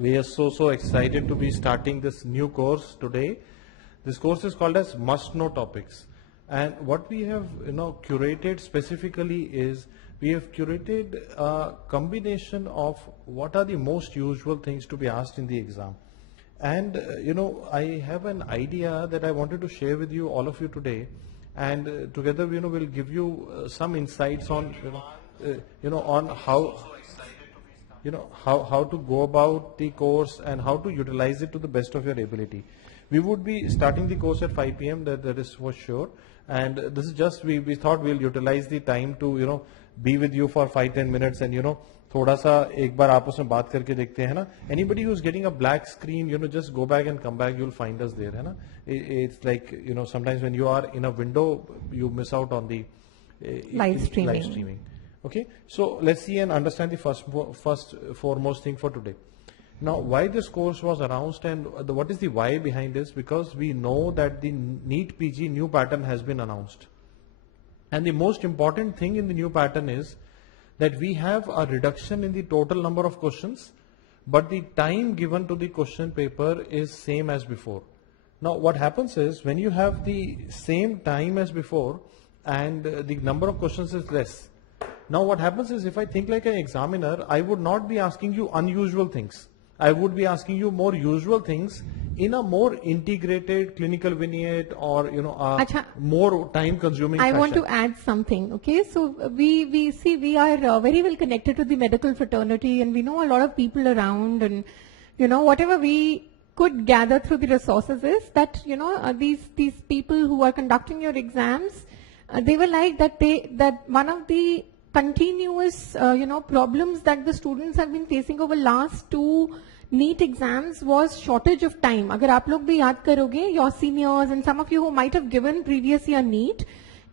We are so excited to be starting this new course today. This course is called as Must Know Topics, and what we have curated specifically is we have curated a combination of what are the most usual things to be asked in the exam. And I have an idea that I wanted to share with you, all of you today, and together we'll give you some insights on on how to go about the course and how to utilize it to the best of your ability. We would be starting the course at 5 p.m. That is for sure, and this is just we thought we'll utilize the time to be with you for 5-10 minutes and थोड़ा सा एक बार आपस में बात करके देखते हैं ना. Anybody who's getting a black screen, just go back and come back, you'll find us there, है ना. It's like sometimes when you are in a window, you miss out on the live streaming. Okay, so let's see and understand the first foremost thing for today. Now, why this course was announced and what is the why behind this? Because we know that the NEET PG new pattern has been announced, and the most important thing in the new pattern is that we have a reduction in the total number of questions, but the time given to the question paper is same as before. Now, what happens is when you have the same time as before and the number of questions is less. Now, what happens is if I think like an examiner, I would not be asking you unusual things. I would be asking you more usual things in a more integrated clinical vignette or more time consuming I fashion. want to add something. Okay, so we are very well connected to the medical fraternity, and we know a lot of people around, and whatever we could gather through the resources is that these people who are conducting your exams, they were like that one of the continuous problems that the students have been facing over last 2 NEET exams was shortage of time. अगर आप लोग भी याद करोगे, your seniors and some of you who might have given previous year NEET,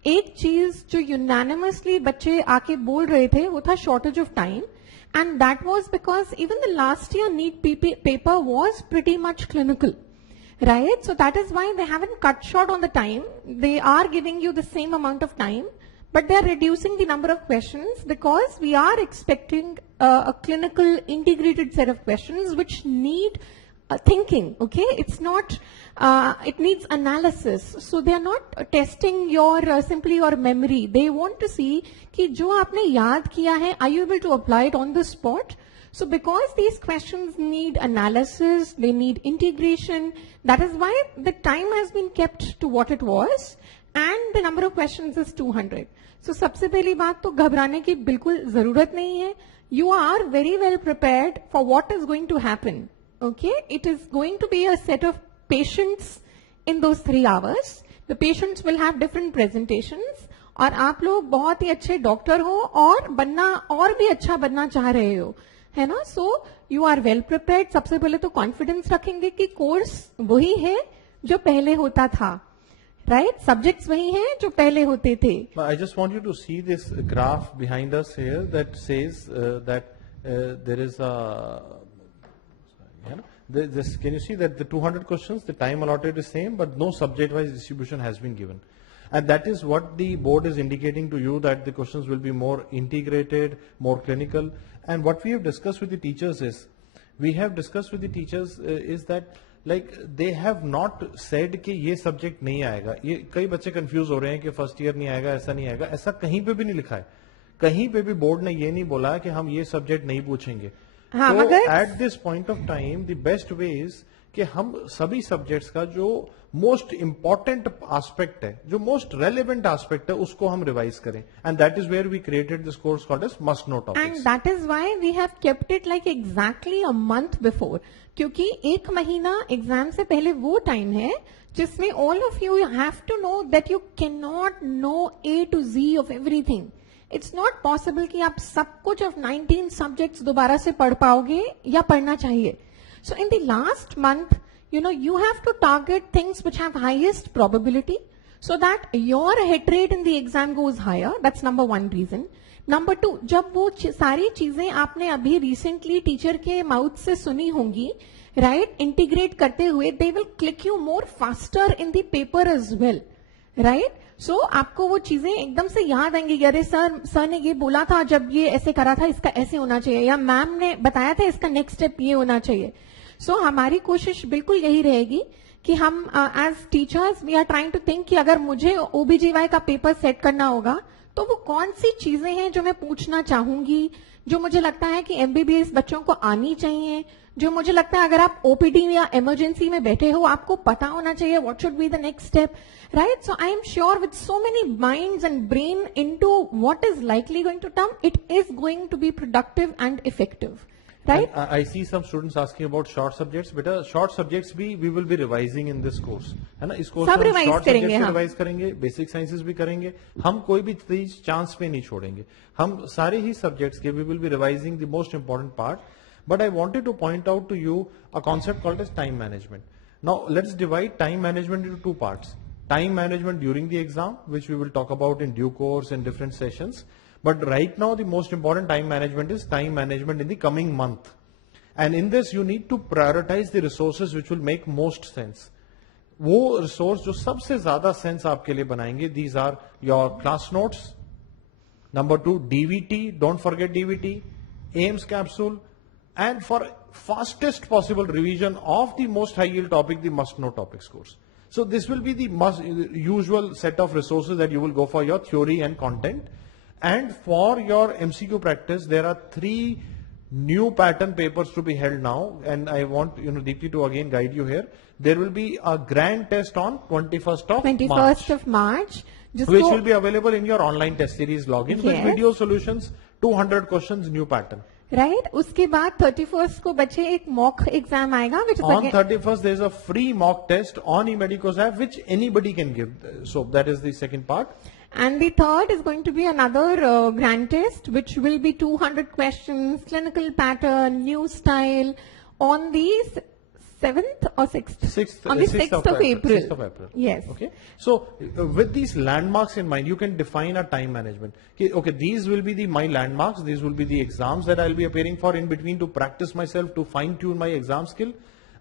एक चीज जो unanimously बच्चे आके बोल रहे थे वो था shortage of time, and that was because even the last year NEET paper was pretty much clinical, right? So that is why they haven't cut short on the time. They are giving you the same amount of time, but they are reducing the number of questions because we are expecting a clinical integrated set of questions which need thinking. Okay, it's not it needs analysis. So they are not testing your simply your memory. They want to see कि जो आपने याद किया है, are you able to apply it on the spot? So because these questions need analysis, they need integration, that is why the time has been kept to what it was, and the number of questions is 200. So सबसे पहली बात तो घबराने की बिल्कुल जरूरत नहीं है. You are very well prepared for what is going to happen. Okay, it is going to be a set of patients in those 3 hours. The patients will have different presentations, और आप लोग बहुत ही अच्छे डॉक्टर हो और बनना और भी अच्छा बनना चाह रहे हो, है ना. So you are well prepared. सबसे पहले तो कॉन्फिडेंस रखेंगे कि कोर्स वही है जो पहले होता था. Right? Subjects वही हैं जो पहले होते थे. I just want you to see this graph behind us here that says that there is a can you see that the 200 questions, the time allotted is same, but no subject-wise distribution has been given. And that is what the board is indicating to you, that the questions will be more integrated, more clinical. And what we have discussed with the teachers is that like they have not said कि ये subject नहीं आएगा. ये कई बच्चे confuse हो रहे हैं कि फर्स्ट ईयर नहीं आएगा, ऐसा नहीं आएगा. ऐसा कहीं पे भी नहीं लिखा है. कहीं पे भी बोर्ड ने ये नहीं बोला कि हम ये सब्जेक्ट नहीं पूछेंगे. तो at this point of time the best way is कि हम सभी सब्जेक्ट्स का जो मोस्ट इंपॉर्टेंट एस्पेक्ट है, जो मोस्ट रेलेवेंट एस्पेक्ट है, उसको हम रिवाइज करें. And that is where we created this course called as must know topics. And that is why we have kept it like exactly a month before, क्योंकि 1 महीना exam से पहले वो time है जिसमें all of you have to know that you can not know A to Z of everything. It's not possible कि आप सब कुछ ऑफ 19 सब्जेक्ट्स दोबारा से पढ़ पाओगे या पढ़ना चाहिए. So in the last month, you have to target things which have highest probability so that your hit rate in the exam goes higher. That's number 1 reason. Number 2, जब वो सारी चीजें आपने अभी recently टीचर के माउथ से सुनी होंगी, right, integrate करते हुए, they will click you more faster in the paper as well. Right so आपको वो चीजें एकदम से याद आएंगी कि अरे सर ने ये बोला था जब ये ऐसे करा था इसका ऐसे होना चाहिए, या मैम ने बताया था इसका नेक्स्ट स्टेप ये होना चाहिए. सो हमारी कोशिश बिल्कुल यही रहेगी कि हम as teachers we are trying to think कि अगर मुझे OBGY का पेपर सेट करना होगा तो वो कौन सी चीजें हैं जो मैं पूछना चाहूंगी, जो मुझे लगता है कि MBBS बच्चों को आनी चाहिए, जो मुझे लगता है अगर आप OPD या इमरजेंसी में बैठे हो आपको पता होना चाहिए what should be the next step, right. So I am sure with so many minds and brain into what is likely going to term, it is going to be productive and effective. Right? I see some students asking about short subjects. Beta, short subjects भी we will be revising in this course. है ना? इस course सब में revise short करेंगे subjects हम. Revise करेंगे, basic sciences भी करेंगे. हम कोई भी चीज चांस पे नहीं छोड़ेंगे. हम सारे ही सब्जेक्ट्स के we will be revising the most important part. But I wanted to point out to you a concept called as time management. Now let's divide time management into two parts. Time management during the exam, which we will talk about in due course in different sessions. But right now the most important time management is time management in the coming month. And in this you need to prioritize the resources which will make most sense. वो resource जो सबसे ज्यादा sense आपके लिए बनाएंगे, these are your class notes. Number 2, DVT, don't forget DVT, AIMS capsule, and for fastest possible revision of the most high yield topic, the must know topics course. So this will be the usual set of resources that you will go for your theory and content. And for your MCQ practice, there are 3 new pattern papers to be held now, and I want Deepti to again guide you here. There will be a grand test on 21st of March, which will be available in your online test series login with video solutions, 200 questions, new pattern. Right. उसके बाद 31st को बच्चे एक mock exam आएगा, which is on 31st there is a free mock test on eMedicos app which anybody can give. So that is the second part. And the third is going to be another grand test, which will be 200 questions, clinical pattern, new style, on the 7th or 6th? On the 6th of April. 6th of April. Yes. Okay. So with these landmarks in mind, you can define a time management. Okay, these will be my landmarks. These will be the exams that I'll be appearing for in between to practice myself, to fine tune my exam skill.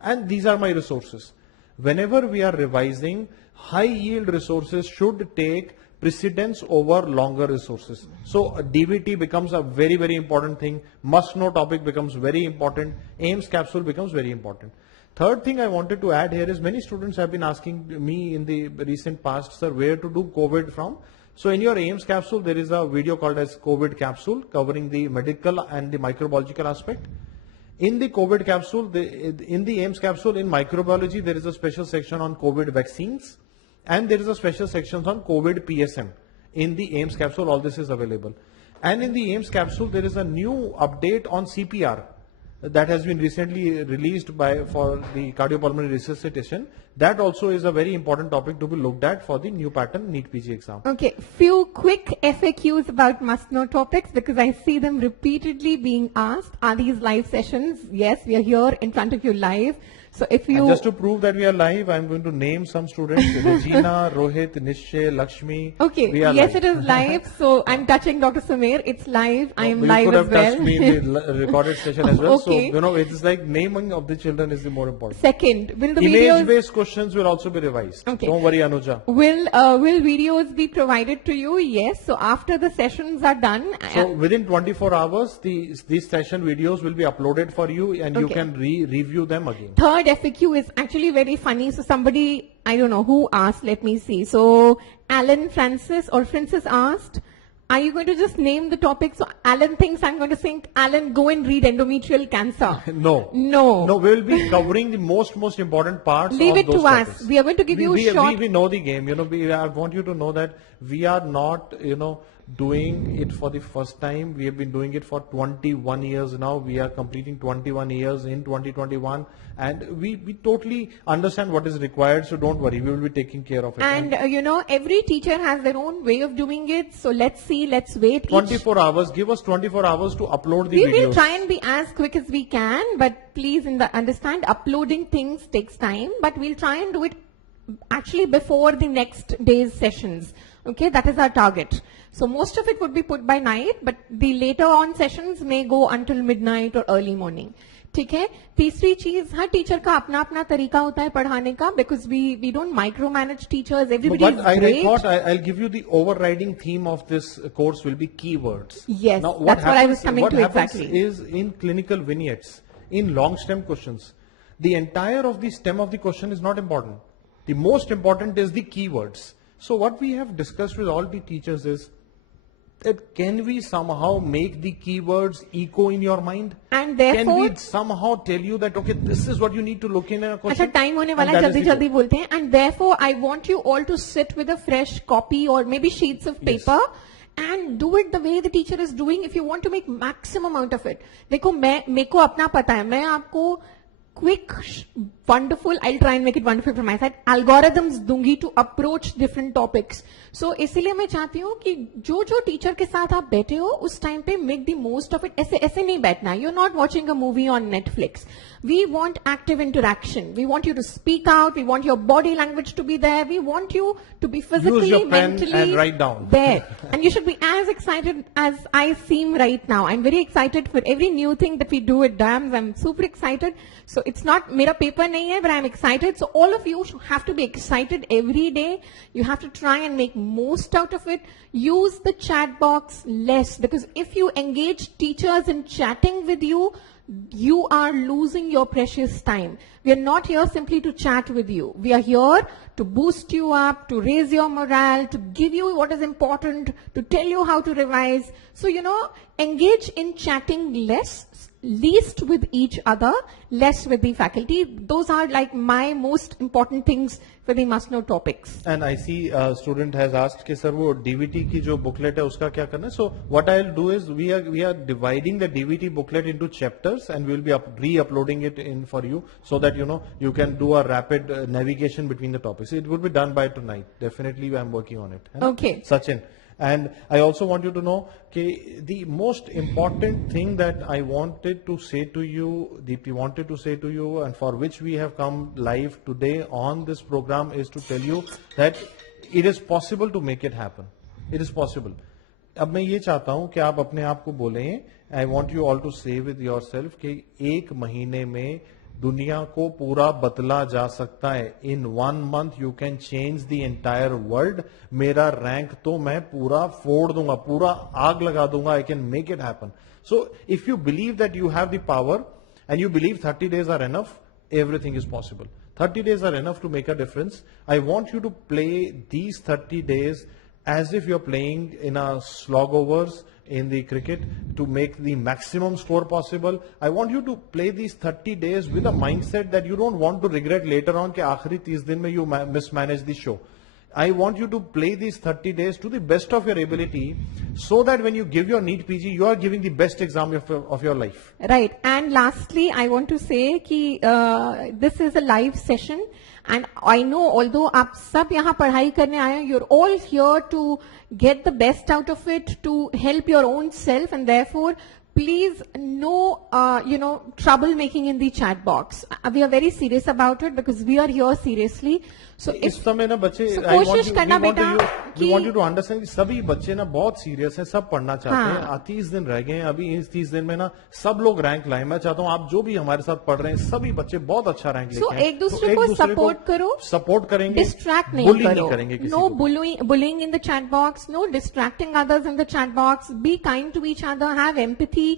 And these are my resources. Whenever we are revising, high yield resources should take precedence over longer resources. So DVT becomes a very, very important thing. Must know topic becomes very important. AIMS capsule becomes very important. Third thing I wanted to add here is many students have been asking me in the recent past, sir, where to do COVID from. So in your AIMS capsule, there is a video called as COVID capsule covering the medical and the microbiological aspect. In the COVID capsule, in the AIMS capsule in microbiology, there is a special section on COVID vaccines. And there is a special section on COVID PSM. In the AIMS capsule, all this is available. And in the AIMS capsule, there is a new update on CPR that has been recently released for the cardiopulmonary resuscitation. That also is a very important topic to be looked at for the new pattern NEET PG exam. Okay, few quick FAQs about must know topics because I see them repeatedly being asked. Are these live sessions? Yes, we are here in front of you live. So if you... And just to prove that we are live, I'm going to name some students. Regina, Rohit, Nishchay, Lakshmi. Okay, yes live. It is live. So I'm touching Dr. Sumer. It's live. I am live as well. You could have touched me in the recorded session as well. Okay. So, it's like naming of the children is the more important. Second, will the image-based questions will also be revised. Okay. Don't worry, Anuja. Will videos be provided to you? Yes. So after the sessions are done. So within 24 hours, these session videos will be uploaded for you and you can review them again. Third FAQ is actually very funny. So somebody, I don't know who asked, let me see. So Alan Francis asked, are you going to just name the topic? So Alan thinks I'm going to think, Alan, go and read endometrial cancer. No. We will be covering the most important parts. Leave of it those to topics. us. We are going to give you a short. We know the game. I want you to know that we are not, doing it for the first time. We have been doing it for 21 years now. We are completing 21 years in 2021 and we totally understand what is required. So don't worry, we will be taking care of it. And every teacher has their own way of doing it. So let's wait. 24 hours, give us 24 hours to upload the videos. We will try and be as quick as we can, but please understand uploading things takes time, but we'll try and do it actually before the next day's sessions. Okay, that is our target. So most of it would be put by night, but the later on sessions may go until midnight or early morning. ठीक है. तीसरी चीज, हर teacher का अपना अपना तरीका होता है पढ़ाने का, because we don't micromanage teachers. Everybody But is I great. thought I'll give you the overriding theme of this course will be keywords. Yes, Now, that's what I was coming what to happens exactly. is in clinical vignettes, in long stem questions, the entire of the stem of the question is not important. The most important is the keywords. So what we have discussed with all the teachers is that can we somehow make the keywords echo in your mind? And Can therefore, we somehow tell you that, okay, this is what you need to look in a अच्छा question? Time होने And वाला है, that is जल्दी the जल्दी बोलते हैं. And therefore I want you all to sit with a fresh copy or maybe sheets of paper and do it the way the teacher is doing if you want to make maximum out of it. देखो मेरे को अपना पता है, मैं आपको quick, wonderful, I'll try and make it wonderful from my side, algorithms दूंगी to approach different topics. So इसीलिए मैं चाहती हूँ कि जो जो टीचर के साथ आप बैठे हो उस टाइम पे make the most of it. ऐसे ऐसे नहीं बैठना. You're not watching a movie on Netflix. We want active interaction. We want you to speak out. We want your body language to be there. We want you to be physically, your pen mentally and write down. there. And you should be as excited as I seem right now. I'm very excited for every new thing that we do at DAMS. I'm super excited. So it's not मेरा paper नहीं है, but I'm excited. So all of you have to be excited every day. You have to try and make most out of it. Use the chat box less, because if you engage teachers in chatting with you, you are losing your precious time. We are not here simply to chat with you. We are here to boost you up, to raise your morale, to give you what is important, to tell you how to revise. So, engage in chatting less, least with each other, less with the faculty. Those are like my most important things for the must know topics. And I see a student has asked कि sir वो DVT की जो booklet है उसका क्या करना है? So what I'll do is we are dividing the DVT booklet into chapters and we'll be re-uploading it in for you so that you can do a rapid navigation between the topics. It would be done by tonight. Definitely I'm working on it. Okay. Sachin. And I also want you to know that the most important thing that I wanted to say to you, Deepti wanted to say to you, and for which we have come live today on this program is to tell you that it is possible to make it happen. It is possible. अब मैं ये चाहता हूं कि आप अपने आप को बोलें, I want you all to say with yourself कि एक महीने में दुनिया को पूरा बदला जा सकता है. इन 1 month you can change the entire world. मेरा रैंक तो मैं पूरा फोड़ दूंगा, पूरा आग लगा दूंगा. I can make it happen. So if you believe that you have the power and you believe 30 days are enough, everything is possible. 30 days are enough to make a difference. I want you to play these 30 days as if you're playing in a slog overs in the cricket to make the maximum score possible. I want you to play these 30 days with a mindset that you don't want to regret later on कि आखिरी 30 दिन में you mismanage the show. I want you to play these 30 days to the best of your ability so that when you give your NEET PG, you are giving the best exam of your life. Right. And lastly, I want to say कि this is a live session. And I know, although आप सब यहाँ पढ़ाई करने आए हैं, you're all here to get the best out of it, to help your own self, and therefore, please no, trouble making in the chat box. We are very serious about it because we are here seriously. So इस समय ना बच्चे कोशिश करना बेटा we want you to understand कि सभी बच्चे ना बहुत सीरियस हैं, सब पढ़ना चाहते हैं. 30 दिन रह गए हैं, अभी इस 30 दिन में ना सब लोग रैंक लाए. मैं चाहता हूँ आप जो भी हमारे साथ पढ़ रहे हैं सभी बच्चे बहुत अच्छा रैंक लेके आए. एक दूसरे को सपोर्ट करो, सपोर्ट करेंगे, डिस्ट्रैक्ट नहीं करेंगे किसी नो को. bullying in the chat box, no distracting others in the chat box. Be kind to each other, have empathy.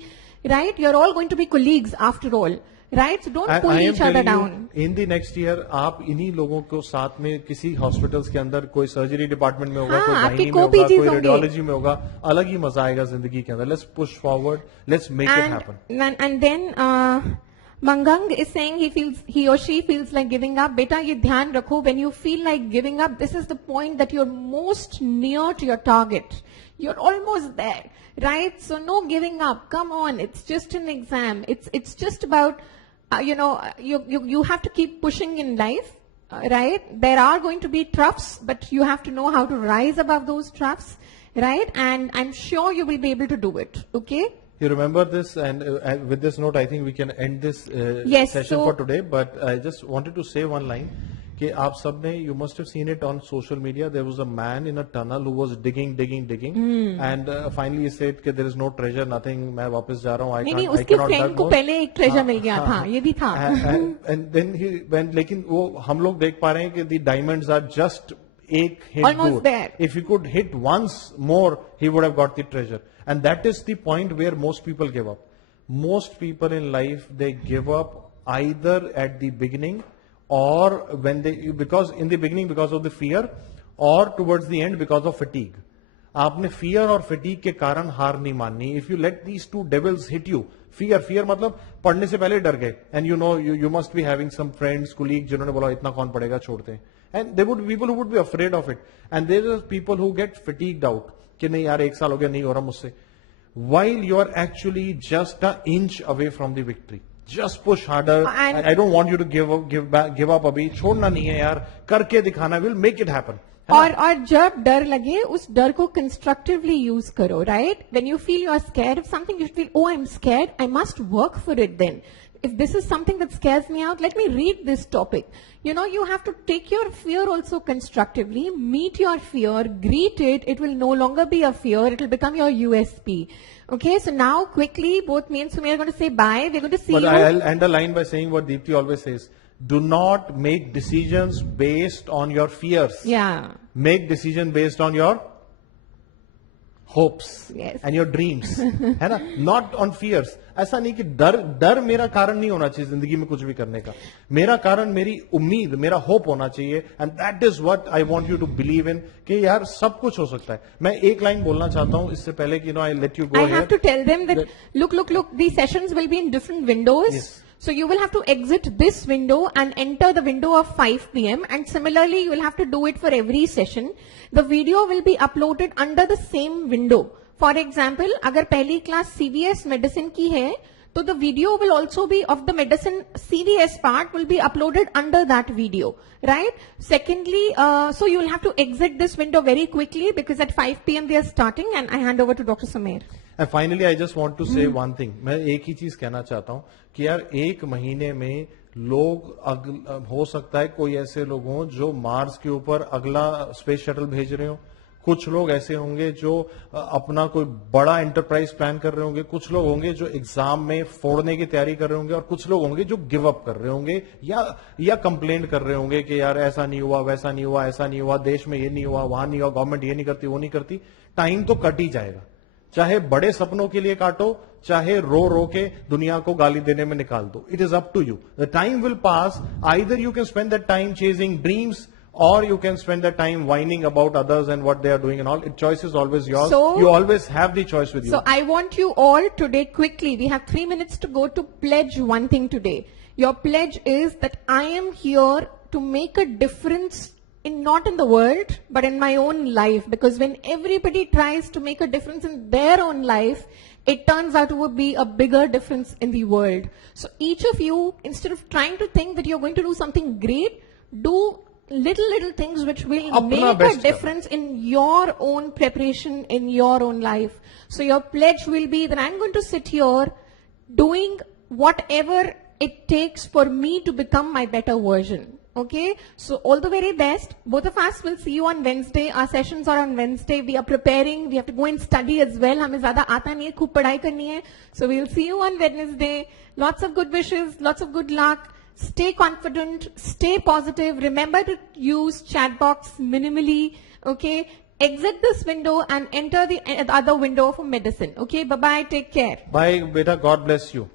Right? You're all going to be colleagues after all. Right? So don't pull each other down. In the next year, आप इन्हीं लोगों को साथ में किसी hospitals के अंदर कोई सर्जरी डिपार्टमेंट में होगा, कोई गायनी में होगा, कोई रेडियोलॉजी में होगा, अलग ही मजा आएगा जिंदगी के अंदर. Let's push forward. Let's make it happen. And then Mangang is saying he or she feels like giving up. Beta, ye dhyan rakho, when you feel like giving up, this is the point that you're most near to your target. You're almost there, right? So no giving up. Come on, it's just an exam. It's just about, you have to keep pushing in life, right? There are going to be troughs, but you have to know how to rise above those troughs, right? And I'm sure you will be able to do it. Okay? You remember this, and with this note, I think we can end this session for today. But I just wanted to say one line कि आप सब ने, you must have seen it on social media, there was a man in a tunnel who was digging and finally he said कि there is no treasure, nothing, मैं वापस जा रहा हूँ, नहीं, I उसके cannot फ्रेंड dug को more. पहले एक ट्रेजर मिल गया था, ये भी था. And then he went, लेकिन वो हम लोग देख पा रहे हैं कि the diamonds are just एक hit Almost दूर. there. If he could hit once more, he would have got the treasure. And that is the point where most people give up. Most people in life, they give up either at the beginning or when they, because in the beginning because of the fear, or towards the end because of fatigue. आपने fear और fatigue के कारण हार नहीं माननी. If you let these two devils hit you, fear मतलब पढ़ने से पहले डर गए, and you must be having some friends, colleagues जिन्होंने बोला इतना कौन पढ़ेगा, छोड़ते हैं. And there would be people who would be afraid of it, and there are people who get fatigued out कि नहीं यार एक साल हो गया नहीं हो रहा मुझसे. While you are actually just an inch away from the victory. Just push harder. And I don't want you to give up अभी, छोड़ना नहीं है यार, करके दिखाना, will make it happen. और जब डर लगे उस डर को कंस्ट्रक्टिवली यूज करो, right? When you feel you are scared of something, you feel oh I am scared, I must work for it. Then if this is something that scares me out, let me read this topic. You know, you have to take your fear also constructively, meet your fear, greet it. It will no longer be a fear, it will become your USP. Okay, so now quickly, both me and Sumi are going to say bye. We're going to see But you. I'll end the line by saying what Deepti always says. Do not make decisions based on your fears. Yeah. Make decision based on your hopes. Yes. And your dreams. है ना? Not on fears. ऐसा नहीं कि डर मेरा कारण नहीं होना चाहिए जिंदगी में कुछ भी करने का. मेरा कारण मेरी उम्मीद, मेरा होप होना चाहिए. And that is what I want you to believe in. कि यार सब कुछ हो सकता है. मैं एक लाइन बोलना चाहता हूँ इससे पहले कि I let you go I here. have to tell them that look, these sessions will be in different windows. Yes. So you will have to exit this window and enter the window of 5 p.m. and similarly you will have to do it for every session. The video will be uploaded under the same window. For example, अगर पहली class CVS medicine की है, तो the video will also be of the medicine CVS part will be uploaded under that video, right? Secondly, so you will have to exit this window very quickly because at 5 p.m. they are starting, and I hand over to Dr. Sameer. And finally, I just want to say one thing. मैं एक ही चीज कहना चाहता हूँ कि यार एक महीने में लोग हो सकता है कोई ऐसे लोग हों जो मार्स के ऊपर अगला स्पेस शटल भेज रहे हो. कुछ लोग ऐसे होंगे जो अपना कोई बड़ा एंटरप्राइज प्लान कर रहे होंगे. कुछ लोग होंगे जो एग्जाम में फोड़ने की तैयारी कर रहे होंगे. और कुछ लोग होंगे जो गिव अप कर रहे होंगे या कंप्लेंट कर रहे होंगे कि यार ऐसा नहीं हुआ, वैसा नहीं हुआ, ऐसा नहीं हुआ, देश में ये नहीं हुआ, वहां नहीं हुआ, गवर्नमेंट ये नहीं करती, वो नहीं करती. टाइम तो कट ही जाएगा. चाहे बड़े सपनों के लिए काटो, चाहे रो के दुनिया को गाली देने में निकाल दो. It is up to you. The time will pass. Either you can spend that time chasing dreams, or you can spend the time whining about others and what they are doing and all. Choice is always yours. So, you always have the choice with you. So I want you all today quickly, we have 3 minutes to go, to pledge one thing today. Your pledge is that I am here to make a difference not in the world, but in my own life. Because when everybody tries to make a difference in their own life, it turns out to be a bigger difference in the world. So each of you, instead of trying to think that you're going to do something great, do little things which will make a difference in your own preparation, in your own life. So your pledge will be that I'm going to sit here doing whatever it takes for me to become my better version. Okay, so all the very best. Both of us will see you on Wednesday. Our sessions are on Wednesday. We are preparing. We have to go and study as well. हमें ज़्यादा आता नहीं है, खूब पढ़ाई करनी है. So we will see you on Wednesday. Lots of good wishes. Lots of good luck. Stay confident. Stay positive. Remember to use chat box minimally. Okay. Exit this window and enter the other window for medicine. Okay. Bye bye. Take care. Bye, beta. God bless you.